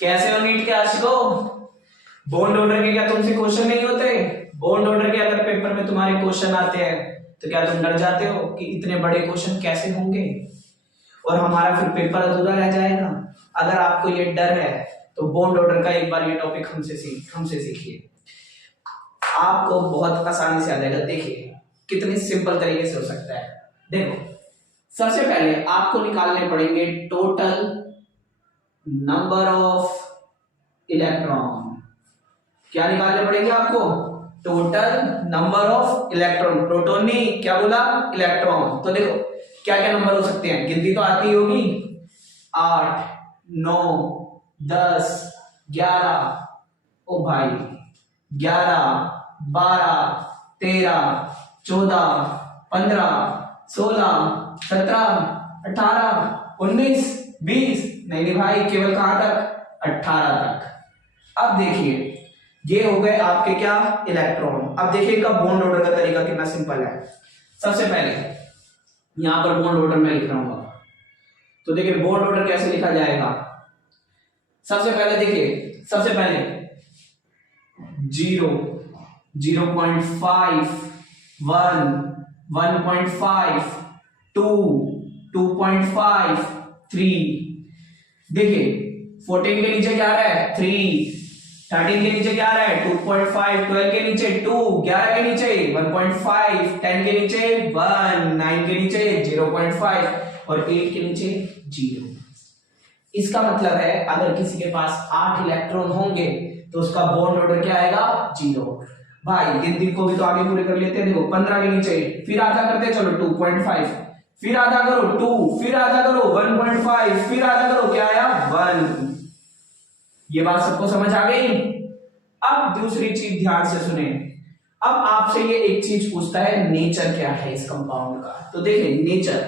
कैसे हो नीट के आशिको? बॉन्ड ऑर्डर के क्या तुमसे क्वेश्चन नहीं होते? बॉन्ड ऑर्डर के अगर पेपर में तुम्हारे क्वेश्चन आते हैं तो क्या तुम डर जाते हो कि इतने बड़े क्वेश्चन कैसे होंगे और हमारा फिर पेपर अधूरा रह जाएगा? अगर आपको ये डर है तो बॉन्ड ऑर्डर का एक बार ये टॉपिक हमसे सीखिए, आपको बहुत आसानी से आ जाएगा। देखिए कितने सिंपल तरीके से हो सकता है। देखो सबसे पहले आपको निकालने पड़ेंगे टोटल नंबर ऑफ इलेक्ट्रॉन। क्या निकालने पड़ेंगे आपको? Total number of electron. Proton नहीं, क्या बोला? इलेक्ट्रॉन। तो देखो क्या क्या नंबर हो सकते हैं, गिनती तो आती होगी। 8, 9, 10, 11, ओ भाई 11, 12, 13, 14, 15, 16, 17, 18, 19, 20, नहीं भाई केवल कहां तक? 18 तक। अब देखिए ये हो गए आपके क्या? इलेक्ट्रॉन। अब देखिए इनका बॉन्ड ऑर्डर का तरीका कितना सिंपल है। सबसे पहले यहां पर बॉन्ड ऑर्डर में लिख रहा हूं, तो देखिए बॉन्ड ऑर्डर कैसे लिखा जाएगा। सबसे पहले देखिए, सबसे पहले 0, 0.5, 1, 1.5, 2, 2.5, 3। देखिए 14 के नीचे क्या आ रहा है? 3, 13 के नीचे क्या आ रहा है? 2.5, 12 के नीचे 2, 11 के नीचे 1.5, 10 के नीचे 1, 9 के नीचे 0.5 और 8 के नीचे 0। इसका मतलब है अगर किसी के पास 8 इलेक्ट्रॉन होंगे तो उसका बॉन्ड ऑर्डर क्या आएगा? 0। भाई गिनती को भी तो आगे पूरे कर लेते हैं। देखो 15 के नीचे फिर आधा करते चलो 2.5, फिर आधा करो 2, फिर आधा करो 1.5, फिर आधा करो क्या आया? 1। ये बात सबको समझ आ गई? अब दूसरी चीज ध्यान से सुने। अब आपसे ये एक चीज पूछता है, नेचर क्या है इस कंपाउंड का? तो देखिए नेचर,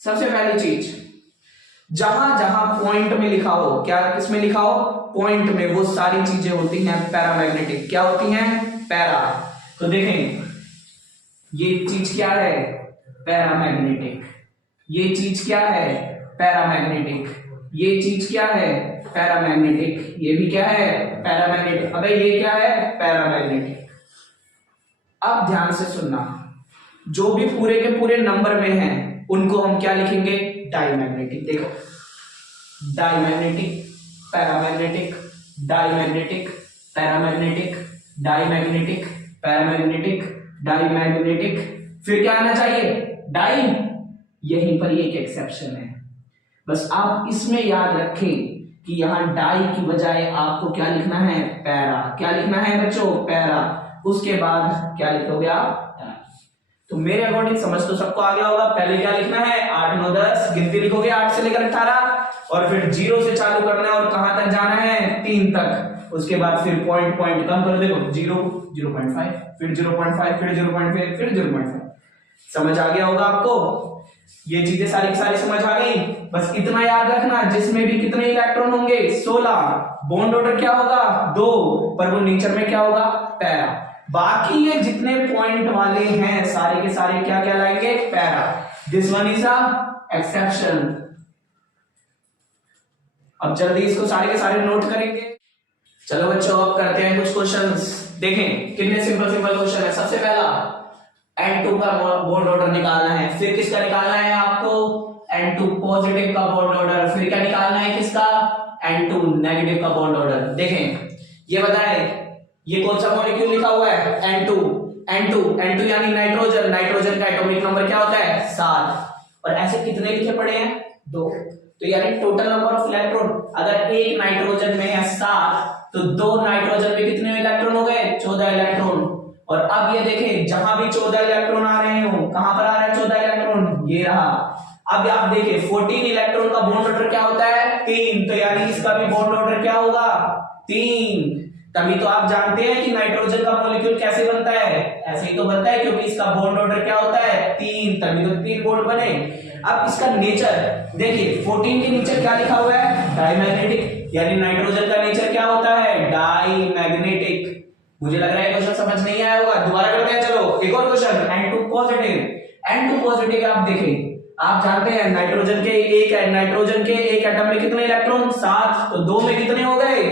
सबसे पहली चीज जहां जहां पॉइंट में लिखा हो, क्या किसमें लिखा हो? पॉइंट में, वो सारी चीजें होती हैं पैरामैग्नेटिक। क्या होती हैं? पैरा। तो देखें ये चीज क्या है? पैरामैग्नेटिक। ये चीज क्या है? पैरामैग्नेटिक। ये चीज क्या है? पैरामैग्नेटिक। ये भी क्या है? पैरामैग्नेटिक। अबे ये क्या है? पैरामैग्नेटिक। अब ध्यान से सुनना, जो भी पूरे के पूरे नंबर में हैं उनको हम क्या लिखेंगे? डाईमैग्नेटिक। देखो diamagnetic, paramagnetic, diamagnetic, paramagnetic, diamagnetic, paramagnetic, diamagnetic, फिर क्या आना चाहिए? डाई। यहीं पर एक एक्सेप्शन है, बस आप इसमें याद रखें कि यहां डाई की बजाय आपको क्या लिखना है? पैरा। क्या लिखना है बच्चों? पैरा। उसके बाद क्या लिखोगे आप? तो मेरे अकॉर्डिंग समझ तो सबको आ गया होगा। पहले क्या लिखना है? 8, 9, 10 गिनती लिखोगे 8 से लेकर 18 और फिर 0 से चालू करना है और कहां तक जाना है? 3 तक। उसके बाद फिर पॉइंट कम करो। देखो 0, 0.5, फिर 0.5, फिर 0.5, फिर 0.5। समझ आ गया होगा आपको? ये चीजें सारी की सारी समझ आ गई। बस इतना याद रखना, जिसमें भी कितने इलेक्ट्रॉन होंगे? 16। बॉन्ड ऑर्डर क्या होगा? 2, पर वो नेचर में क्या होगा? पैरा। बाकी ये जितने पॉइंट वाले हैं सारे के सारे क्या क्या लाएंगे? Para. This one is a exception. अब जल्दी इसको सारे के सारे नोट करेंगे। चलो बच्चों अब करते हैं कुछ क्वेश्चंस। देखें कितने सिंपल सिंपल क्वेश्चन है। सबसे पहला N2 का बॉन्ड ऑर्डर निकालना है। फिर किसका निकालना है आपको? N2 पॉजिटिव का बॉन्ड ऑर्डर। फिर क्या निकालना है? किसका? N2 नेगेटिव का बॉन्ड ऑर्डर। देखें ये बताएं ये कौन सा मॉलिक्यूल लिखा हुआ है? N2। N2 यानी नाइट्रोजन। नाइट्रोजन का एटॉमिक नंबर क्या होता है? 7। और ऐसे कितने लिखे पड़े हैं? 2। तो यानी टोटल नंबर ऑफ इलेक्ट्रॉन, अगर एक नाइट्रोजन में है 7 तो 2 नाइट्रोजन में कितने इलेक्ट्रॉन हो गए? 14 इलेक्ट्रॉन। और अब ये देखें जहां भी 14 इलेक्ट्रॉन आ रहे हो, कहां पर आ रहा है 14 इलेक्ट्रॉन? ये रहा। अब आप देखिए 14 इलेक्ट्रॉन का बॉन्ड ऑर्डर क्या होता है? 3। तो यानी इसका भी बॉन्ड ऑर्डर क्या होगा? 3। तभी तो आप जानते हैं कि नाइट्रोजन का मॉलिक्यूल कैसे बनता है? ऐसे ही तो बनता है, क्योंकि इसका बॉन्ड ऑर्डर क्या होता है? 3। तभी तो 3 बॉन्ड बने। अब इसका नेचर देखिए, 14 के नीचे क्या लिखा हुआ है? डाईमैग्नेटिक। यानी नाइट्रोजन का नेचर क्या होता है? डाईमैग्नेटिक। मुझे लग रहा है क्वेश्चन समझ नहीं आया होगा, दोबारा करते हैं। चलो एक और question. N2 positive. N2 positive आप देखें आप जानते हैं नाइट्रोजन के एक एटम में कितने इलेक्ट्रॉन? 7। तो 2 में कितने हो गए?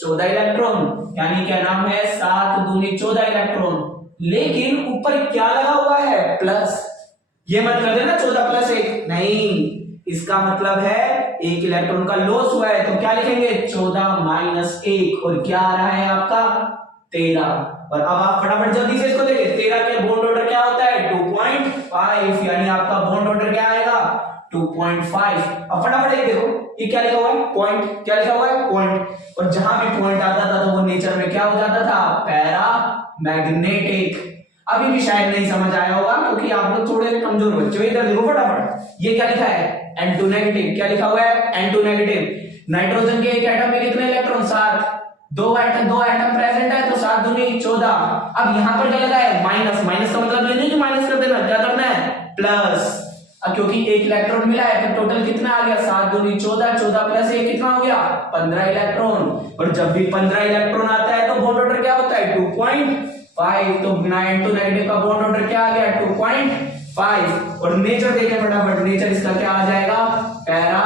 14 इलेक्ट्रॉन, यानी क्या नाम है? 7 दूनी 14 इलेक्ट्रॉन। लेकिन ऊपर क्या लगा हुआ है? प्लस। ये मत कर देना 14 प्लस 1, नहीं, इसका मतलब है एक इलेक्ट्रॉन का लॉस हुआ है, तो क्या लिखेंगे? 14 माइनस 1, और क्या आ रहा है आपका? 13। और अब आप फटाफट जल्दी से इसको देखिए, 13 के बॉन्ड ऑर्डर क्या होता है? 2.5, यानी आपका बॉन्ड ऑर्डर क्या आएगा? 2.5। अब फटाफट ये देखो, ये क्या लिखा हुआ है? पॉइंट। क्या लिखा हुआ है? पॉइंट। और जहां भी पॉइंट आता था तो वो नेचर में क्या हो जाता था? Para magnetic. अभी भी शायद नहीं समझ आया होगा क्योंकि आप लोग थोड़े कमजोर बच्चे हो। इधर देखो फटाफट, ये क्या लिखा है? N2 negative. क्या लिखा हुआ है? N2 negative. नाइट्रोजन के एक एटम में कितने इलेक्ट्रॉन? 7। दो एटम प्रेजेंट है तो 7 दूनी 14। अब यहां पर क्या लगा है? माइनस। माइनस का मतलब ये नहीं कि माइनस कर देना, क्या करना है? प्लस। अब क्योंकि एक इलेक्ट्रॉन मिला है तो टोटल कितना आ गया? 7 दूनी 14, 14 प्लस 1 कितना हो गया? 15 इलेक्ट्रॉन। और जब भी 15 इलेक्ट्रॉन आता है तो बॉन्ड ऑर्डर क्या होता है? 2.5। तो N2 नेगेटिव का बॉन्ड ऑर्डर क्या आ गया? 2.5। और नेचर देखें फटाफट, नेचर इसका क्या आ जाएगा? Para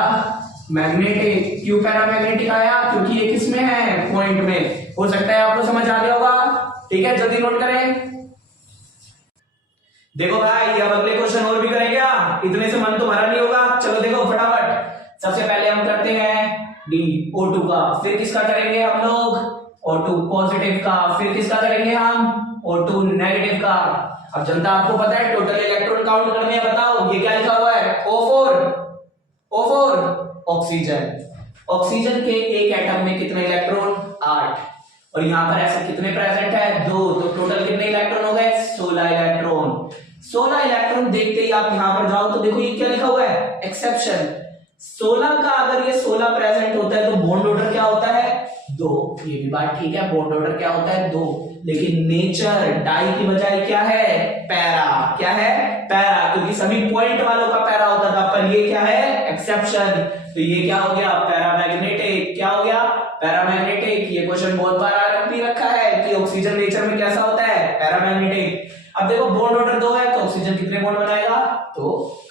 magnetic. क्यों पैरा मैग्नेटिक आया? क्योंकि ये किसमें है? पॉइंट में। हो सकता है आपको समझ आ गया होगा, ठीक है, जल्दी नोट करें। देखो भाई, अब अगले क्वेश्चन और भी करें क्या? इतने से मन तो भरा नहीं होगा। चलो देखो फटाफट, सबसे पहले हम करते हैं डी O2 का, फिर किसका करेंगे हम लोग? O2 पॉजिटिव का, फिर किसका करेंगे हम? O2 नेगेटिव का। अब जनता आपको पता है टोटल इलेक्ट्रॉन काउंट करने हैं, बताओ ये क्या लिखा हुआ है? O4 oxygen. ऑक्सीजन के एक एटम में कितने इलेक्ट्रॉन? 8। और यहां पर ऐसे कितने प्रेजेंट है? 2। तो टोटल कितने इलेक्ट्रॉन हो गए? 16 इलेक्ट्रॉन। 16 इलेक्ट्रॉन देखते ही आप यहां पर जाओ तो देखो ये क्या लिखा हुआ है? एक्सेप्शन। 16 का अगर ये 16 प्रेजेंट होता है तो बॉन्ड ऑर्डर क्या होता है? 2। ये भी बात ठीक है, बॉन्ड ऑर्डर क्या होता है? 2। लेकिन नेचर डाई की बजाय क्या है? पैरा। क्या है? पैरा, क्योंकि सभी पॉइंट वालों का पैरा होता था, पर ये क्या है? एक्सेप्शन। तो ये क्या हो गया? पैरामैग्नेटिक। क्या हो गया? पैरामैग्नेटिक। ये क्वेश्चन बहुत बार भी रखा है कि ऑक्सीजन नेचर में कैसा होता है? पैरामैग्नेटिक। अब देखो बॉन्ड ऑर्डर 2 है तो ऑक्सीजन कितने बॉन्ड बनाएगा? तो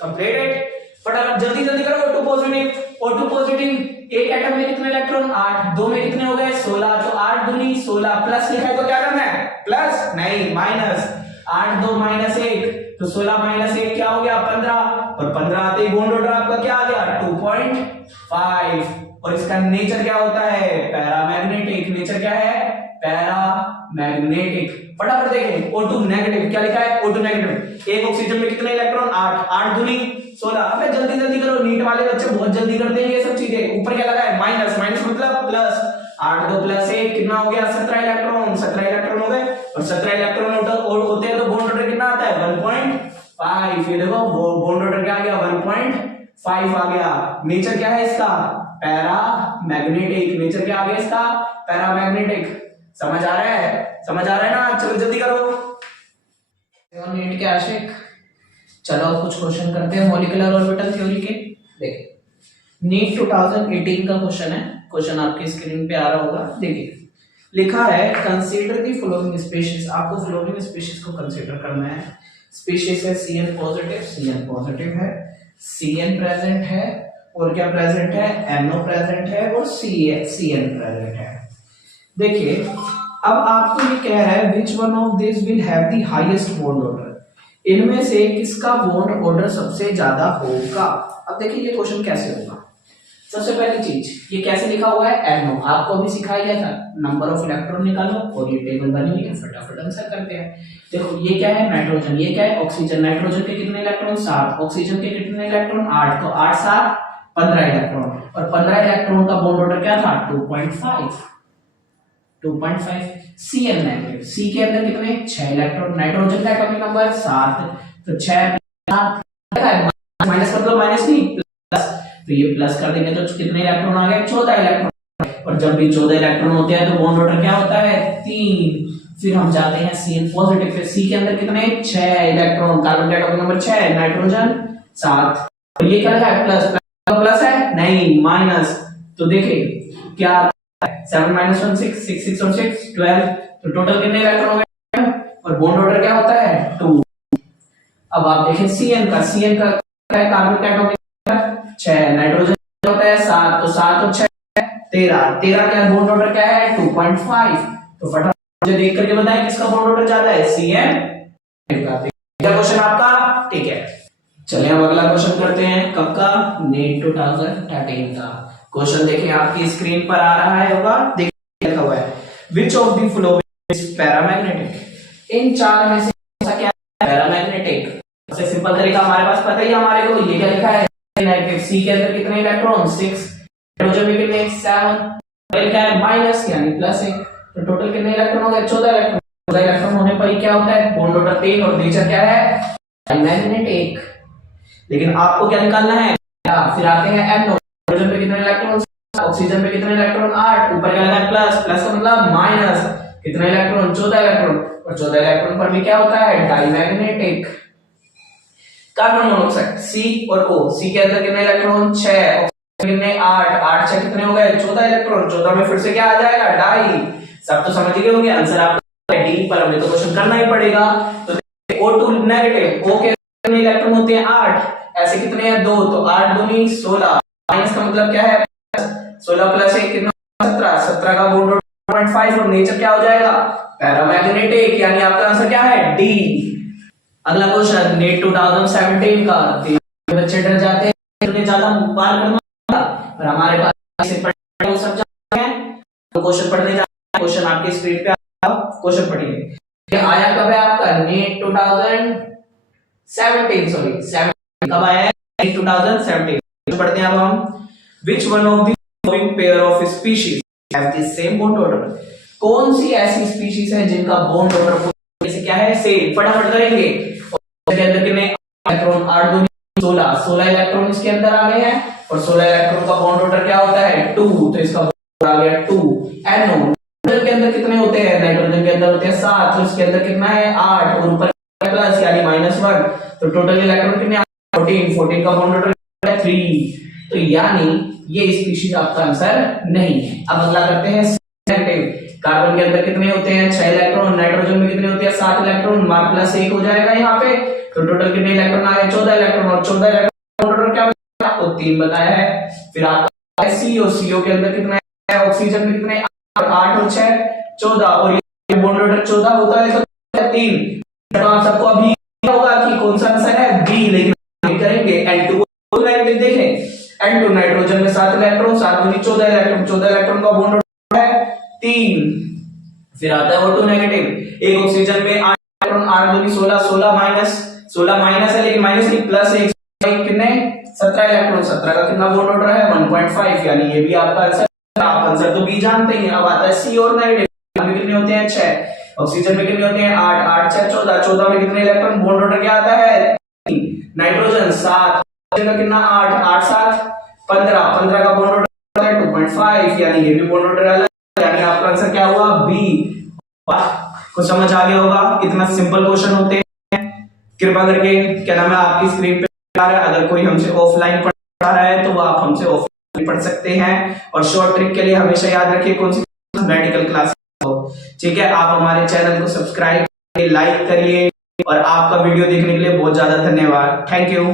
कंप्लीटेड। फटाफट जल्दी जल्दी करो। O2 positive. O2 पॉजिटिव, एक एटम में कितने इलेक्ट्रॉन? 8। 2 में कितने हो गए? 16। तो 8 दूनी 16, प्लस लिखा है तो क्या करना है? प्लस नहीं, माइनस। 8 2 माइनस 1, तो 16 माइनस 1 क्या हो गया? 15। और 15 आते ही बॉन्ड ऑर्डर आपका क्या आ गया? 2.5। और इसका नेचर क्या होता है? पैरामैग्नेटिक। नेचर क्या है? पैरामैग्नेटिक। फटाफट देखें, O2 नेगेटिव। क्या लिखा है? O2 negative. एक ऑक्सीजन में कितने इलेक्ट्रॉन? 8। 8 दूनी 16। अबे जल्दी जल्दी करो, नीट वाले बच्चे बहुत जल्दी करते हैं ये सब चीजें। ऊपर क्या लगा है? माइनस। माइनस मतलब प्लस। 8 2 प्लस 1 कितना हो गया? 17 इलेक्ट्रॉन। 17 इलेक्ट्रॉन हो गए। और 17 इलेक्ट्रॉन होते हैं तो बॉन्ड ऑर्डर कितना आता है? 1.5। ये देखो बॉन्ड ऑर्डर क्या आ गया? 1.5 आ गया। नेचर क्या है इसका? पैरामैग्नेटिक। नेचर क्या आ गया इसका? पैरामैग्नेटिक। समझ आ रहा है? समझ आ रहा है ना? चलो जल्दी करो। नीट के आशिक, चलो कुछ क्वेश्चन करते हैं मॉलिक्यूलर ऑर्बिटल थ्योरी के। देखिए नीट 2018 का क्वेश्चन है। क्वेश्चन आपकी स्क्रीन पे आ रहा होगा, देखिए लिखा है कंसीडर द फॉलोइंग स्पीशीज। आपको फॉलोइंग स्पीशीज को कंसीडर करना है। स्पीशीज है Cn पॉजिटिव, Cn पॉजिटिव है, Cn प्रेजेंट है, और क्या प्रेजेंट है? NO प्रेजेंट है, और Cn प्रेजेंट है। देखिए अब आपको ये कह रहा है which one of these will have the highest bond order। इनमें से किसका बॉन्ड ऑर्डर सबसे ज्यादा होगा? अब देखिए ये क्वेश्चन कैसे होगा। सबसे पहली चीज, ये कैसे लिखा हुआ है? NO। आपको अभी सिखाया गया था, नंबर ऑफ इलेक्ट्रॉन निकालो, और ये टेबल बनी हुई है, फटाफट आंसर करते हैं। देखो ये क्या है? नाइट्रोजन। ये क्या है? ऑक्सीजन। नाइट्रोजन के कितने इलेक्ट्रॉन? 7। ऑक्सीजन के कितने इलेक्ट्रॉन? 8। तो 8 7 15 इलेक्ट्रॉन। और 15 इलेक्ट्रॉन का बॉन्ड ऑर्डर क्या था? 2.5। Cn negative. C के अंदर कितने? 6 इलेक्ट्रॉन। नाइट्रोजन का एटॉमिक नंबर 7। तो 6 माइनस मतलब माइनस नहीं, प्लस। तो ये प्लस कर देंगे तो कितने इलेक्ट्रॉन आ गए? 14 इलेक्ट्रॉन। और जब भी 14 इलेक्ट्रॉन होते हैं तो बॉन्ड ऑर्डर क्या होता है? 3। फिर हम जाते हैं Cn पॉजिटिव। फिर C के अंदर कितने? 6 इलेक्ट्रॉन। कार्बन का एटॉमिक नंबर 6, नाइट्रोजन 7। और ये क्या है? प्लस। प्लस है नहीं, माइनस। तो देखिए क्या 7 minus 1 6, 6 6 और 6 12। तो टोटल कितने इलेक्ट्रॉन हो गए? और बॉन्ड ऑर्डर क्या होता है? 2। अब आप देखें Cn का कार्बन का एटॉमिक नंबर 6, नाइट्रोजन होता है 7, तो 7 और 6 13, 13 का बॉन्ड ऑर्डर क्या है 2.5। तो फटाफट मुझे देख करके बताएं किसका बॉन्ड ऑर्डर ज्यादा है, CN का। क्या क्वेश्चन आपका, ठीक है। चलिए अब अगला क्वेश्चन करते हैं, कब का, नीट 2013 का। क्वेश्चन देखिए आपकी स्क्रीन पर आ रहा है, होगा देखिए लिखा हुआ है, which of the following is paramagnetic. इन चार में से कौन सा क्या है पैरामैग्नेटिक। सबसे सिंपल तरीका हमारे पास पता ही हमारे को, ये क्या लिखा है नेगेटिव, सी के अंदर कितने इलेक्ट्रॉन 6, हाइड्रोजन में कितने 7, क्या है माइनस यानी प्लस 1, तो टोटल कितने इलेक्ट्रॉन हो गए 14 इलेक्ट्रॉन। 14 इलेक्ट्रॉन होने पर ही क्या होता है बॉन्ड ऑर्डर 3 और नेचर क्या है मैग्नेटिक। लेकिन आपको क्या निकालना है, फिर आते हैं NO, हाइड्रोजन पे कितने इलेक्ट्रॉन, ऑक्सीजन पे कितने इलेक्ट्रॉन 8, ऊपर क्या है प्लस, प्लस का मतलब माइनस, कितने इलेक्ट्रॉन 14 इलेक्ट्रॉन, और 14 इलेक्ट्रॉन पर भी क्या होता है डाईमैग्नेटिक। कार्बन मोनोऑक्साइड C और O, C के अंदर कितने इलेक्ट्रॉन 6, ऑक्सीजन कितने 8, 8 6 कितने हो गए 14 इलेक्ट्रॉन, 14 में फिर से क्या आ जाएगा डाई। सब तो समझ गए होंगे, आंसर आपका डी, पर हमें तो क्वेश्चन करना ही पड़ेगा। तो O2 नेगेटिव, O के कितने इलेक्ट्रॉन होते हैं 8, ऐसे कितने हैं 2, तो 8 दूनी 16, माइनस का मतलब क्या है 16 प्लस 1 कितना 17, 17 का बॉन्ड ऑर्डर 0.5 और नेचर क्या हो जाएगा पैरामैग्नेटिक, यानी आपका आंसर क्या है डी। अगला क्वेश्चन नीट 2017 का, बच्चे डर जाते हैं इतने ज्यादा बार करना, पर हमारे पास से पढ़ने सब जानते हैं, तो क्वेश्चन पढ़ने जाते हैं। क्वेश्चन आपकी स्क्रीन पे आप क्वेश्चन पढ़िए, ये आया कब है आपका नीट 2017, सॉरी 7 कब आया है 2017। पढ़ते हैं अब हम, which one of the following pair of species have the same bond order। कौन सी ऐसी स्पीशीज है जिनका बॉन्ड ऑर्डर जैसे क्या है सेम, फटाफट करेंगे। के अंदर कितने इलेक्ट्रॉन 8 दूनी 16, 16 इलेक्ट्रॉन इसके अंदर आ गए हैं, और 16 इलेक्ट्रॉन का बॉन्ड ऑर्डर क्या होता है 2, तो इसका बॉन्ड आ गया 2। NO के अंदर कितने होते हैं, नाइट्रोजन के अंदर होते हैं 7, तो इसके अंदर कितना है 8, और ऊपर प्लस यानी -1, तो टोटल इलेक्ट्रॉन कितने 14, 14 का बॉन्ड ऑर्डर 3, तो यानी ये स्पीशीज आपका आंसर नहीं है। अब अगला करते हैं नेगेटिव, कार्बन के अंदर कितने होते हैं 6 इलेक्ट्रॉन, नाइट्रोजन में कितने होते हैं 7 इलेक्ट्रॉन, मार्क प्लस 1 हो जाएगा यहाँ पे, तो टोटल कितने इलेक्ट्रॉन आ गए 14 इलेक्ट्रॉन, और 14 इलेक्ट्रॉन ऑर्डर क्या बताया आपको 3 बताया है। फिर आपका CO, CO के अंदर कितना है, ऑक्सीजन में कितने 8 और 6 14, और ये बॉन्ड ऑर्डर 14 होता है तो 3, तो आप सबको अभी होगा कि कौन सा आंसर है बी, लेकिन करेंगे N2 नेगेटिव देखें, N2 नाइट्रोजन में 7 इलेक्ट्रॉन, 7 दूनी 14 इलेक्ट्रॉन, 14 इलेक्ट्रॉन का बॉन्ड ऑर्डर है 3। फिर आता है O2 नेगेटिव, एक ऑक्सीजन में 8 इलेक्ट्रॉन, 8 दूनी 16, 16 माइनस है, लेकिन माइनस नहीं प्लस 1 कितने 17 इलेक्ट्रॉन, 17 का कितना बॉन्ड ऑर्डर है 1.5, यानी ये भी आपका आंसर, आप आंसर तो बी जानते हैं। अब आता है C और नेगेटिव में कितने होते हैं 6, ऑक्सीजन में कितने होते हैं 8, 8 6 14, 14 में कितने इलेक्ट्रॉन, बॉन्ड ऑर्डर क्या आता है 3, नाइट्रोजन 7, का कितना 8, 8 7 15, 15 का बॉन्ड ऑर्डर है 2.5, यानी ये भी बॉन्ड ऑर्डर अलग, यानी आपका आंसर क्या हुआ बी। कुछ समझ आ गया होगा कितना सिंपल क्वेश्चन होते हैं। कृपा करके क्या नाम है आपकी स्क्रीन पे आ रहा है, अगर कोई हमसे ऑफलाइन पढ़ रहा है तो वो आप हमसे ऑफलाइन पढ़ सकते हैं, और शॉर्ट ट्रिक के लिए हमेशा याद रखिए कौन सी मेडिकल क्लास हो, ठीक है। आप हमारे चैनल को सब्सक्राइब करिए, लाइक करिए, और आपका वीडियो देखने के लिए बहुत ज्यादा धन्यवाद, थैंक यू।